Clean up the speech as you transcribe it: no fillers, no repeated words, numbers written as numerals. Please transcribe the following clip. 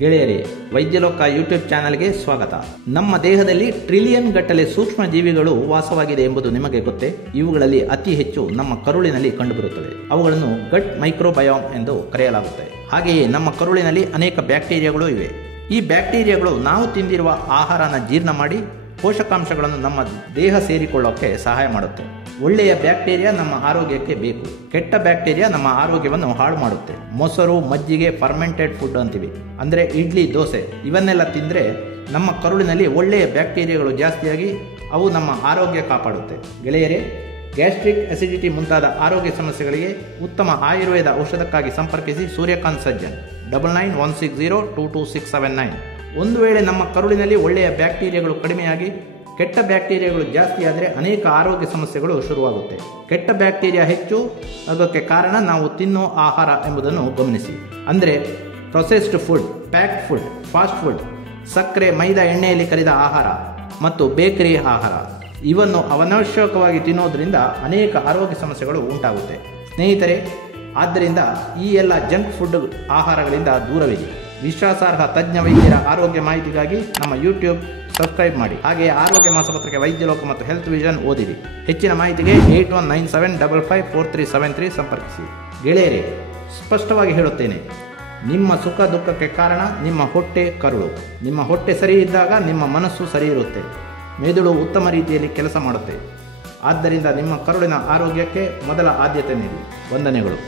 ಗೆಳೆಯರೇ, ವೈದ್ಯಲೋಕ ಯೂಟ್ಯೂಬ್ ಚಾನಲ್ಗೆ ಸ್ವಾಗತ. ನಮ್ಮ ದೇಹದಲ್ಲಿ ಟ್ರಿಲಿಯನ್ ಗಟ್ಟಲೆ ಸೂಕ್ಷ್ಮ ಜೀವಿಗಳು ವಾಸವಾಗಿದೆ ಎಂಬುದು ನಿಮಗೆ ಗೊತ್ತೇ? ಇವುಗಳಲ್ಲಿ ಅತಿ ಹೆಚ್ಚು ನಮ್ಮ ಕರುಳಿನಲ್ಲಿ ಕಂಡುಬರುತ್ತವೆ. ಅವುಗಳನ್ನು ಗಟ್ ಮೈಕ್ರೋಬಯೋಮ್ ಎಂದು ಕರೆಯಲಾಗುತ್ತೆ. ಹಾಗೆಯೇ ನಮ್ಮ ಕರುಳಿನಲ್ಲಿ ಅನೇಕ ಬ್ಯಾಕ್ಟೀರಿಯಾಗಳು ಇವೆ. ಈ ಬ್ಯಾಕ್ಟೀರಿಯಾಗಳು ನಾವು ತಿಂದಿರುವ ಆಹಾರನ ಜೀರ್ಣ ಮಾಡಿ ಪೋಷಕಾಂಶಗಳನ್ನು ನಮ್ಮ ದೇಹ ಸೇರಿಕೊಳ್ಳೋಕ್ಕೆ ಸಹಾಯ ಮಾಡುತ್ತೆ. ಒಳ್ಳೆಯ ಬ್ಯಾಕ್ಟೀರಿಯಾ ನಮ್ಮ ಆರೋಗ್ಯಕ್ಕೆ ಬೇಕು, ಕೆಟ್ಟ ಬ್ಯಾಕ್ಟೀರಿಯಾ ನಮ್ಮ ಆರೋಗ್ಯವನ್ನು ಹಾಳು ಮಾಡುತ್ತೆ. ಮೊಸರು, ಮಜ್ಜಿಗೆ, ಫರ್ಮೆಂಟೆಡ್ ಫುಡ್ ಅಂತೀವಿ, ಅಂದರೆ ಇಡ್ಲಿ, ದೋಸೆ ಇವನ್ನೆಲ್ಲ ತಿಂದರೆ ನಮ್ಮ ಕರುಳಿನಲ್ಲಿ ಒಳ್ಳೆಯ ಬ್ಯಾಕ್ಟೀರಿಯಾಗಳು ಜಾಸ್ತಿಯಾಗಿ ಅವು ನಮ್ಮ ಆರೋಗ್ಯ ಕಾಪಾಡುತ್ತೆ. ಗೆಳೆಯರೇ, ಗ್ಯಾಸ್ಟ್ರಿಕ್, ಅಸಿಡಿಟಿ ಮುಂತಾದ ಆರೋಗ್ಯ ಸಮಸ್ಯೆಗಳಿಗೆ ಉತ್ತಮ ಆಯುರ್ವೇದ ಔಷಧಕ್ಕಾಗಿ ಸಂಪರ್ಕಿಸಿ ಸೂರ್ಯಕಾಂತ್ ಸರ್ಜನ್ 9916022679. ಒಂದು ವೇಳೆ ನಮ್ಮ ಕರುಳಿನಲ್ಲಿ ಒಳ್ಳೆಯ ಬ್ಯಾಕ್ಟೀರಿಯಾಗಳು ಕಡಿಮೆಯಾಗಿ ಕೆಟ್ಟ ಬ್ಯಾಕ್ಟೀರಿಯಾಗಳು ಜಾಸ್ತಿಯಾದರೆ ಅನೇಕ ಆರೋಗ್ಯ ಸಮಸ್ಯೆಗಳು ಶುರುವಾಗುತ್ತೆ. ಕೆಟ್ಟ ಬ್ಯಾಕ್ಟೀರಿಯಾ ಹೆಚ್ಚು ಆಗೋಕ್ಕೆ ಕಾರಣ ನಾವು ತಿನ್ನೋ ಆಹಾರ ಎಂಬುದನ್ನು ಗಮನಿಸಿ. ಅಂದರೆ processed food, packed food, fast food, ಸಕ್ಕರೆ, ಮೈದಾ, ಎಣ್ಣೆಯಲ್ಲಿ ಕರಿದ ಆಹಾರ ಮತ್ತು ಬೇಕರಿ ಆಹಾರ ಇವನ್ನು ಅನವಶ್ಯಕವಾಗಿ ತಿನ್ನೋದ್ರಿಂದ ಅನೇಕ ಆರೋಗ್ಯ ಸಮಸ್ಯೆಗಳು ಉಂಟಾಗುತ್ತೆ. ಸ್ನೇಹಿತರೆ, ಆದ್ದರಿಂದ ಈ ಎಲ್ಲ ಜಂಕ್ ಫುಡ್ ಆಹಾರಗಳಿಂದ ದೂರವಿರಿ. ವಿಶ್ವಾಸಾರ್ಹ ತಜ್ಞ ವೈದ್ಯರ ಆರೋಗ್ಯ ಮಾಹಿತಿಗಾಗಿ ನಮ್ಮ ಯೂಟ್ಯೂಬ್ ಸಬ್ಸ್ಕ್ರೈಬ್ ಮಾಡಿ. ಹಾಗೆಯೇ ಆರೋಗ್ಯ ಮಾಸಪತ್ರಿಕೆ, ವೈದ್ಯಲೋಕ ಮತ್ತು ಹೆಲ್ತ್ ವಿಷನ್ ಓದಿರಿ. ಹೆಚ್ಚಿನ ಮಾಹಿತಿಗೆ 8197554373 ಸಂಪರ್ಕಿಸಿ. ಗೆಳೆಯರೇ, ಸ್ಪಷ್ಟವಾಗಿ ಹೇಳುತ್ತೇನೆ, ನಿಮ್ಮ ಸುಖ ದುಃಖಕ್ಕೆ ಕಾರಣ ನಿಮ್ಮ ಹೊಟ್ಟೆ, ಕರುಳು. ನಿಮ್ಮ ಹೊಟ್ಟೆ ಸರಿ ಇದ್ದಾಗ ನಿಮ್ಮ ಮನಸ್ಸು ಸರಿ ಇರುತ್ತೆ, ಮೆದುಳು ಉತ್ತಮ ರೀತಿಯಲ್ಲಿ ಕೆಲಸ ಮಾಡುತ್ತೆ. ಆದ್ದರಿಂದ ನಿಮ್ಮ ಕರುಳಿನ ಆರೋಗ್ಯಕ್ಕೆ ಮೊದಲ ಆದ್ಯತೆ ನೀಡಿ. ವಂದನೆಗಳು.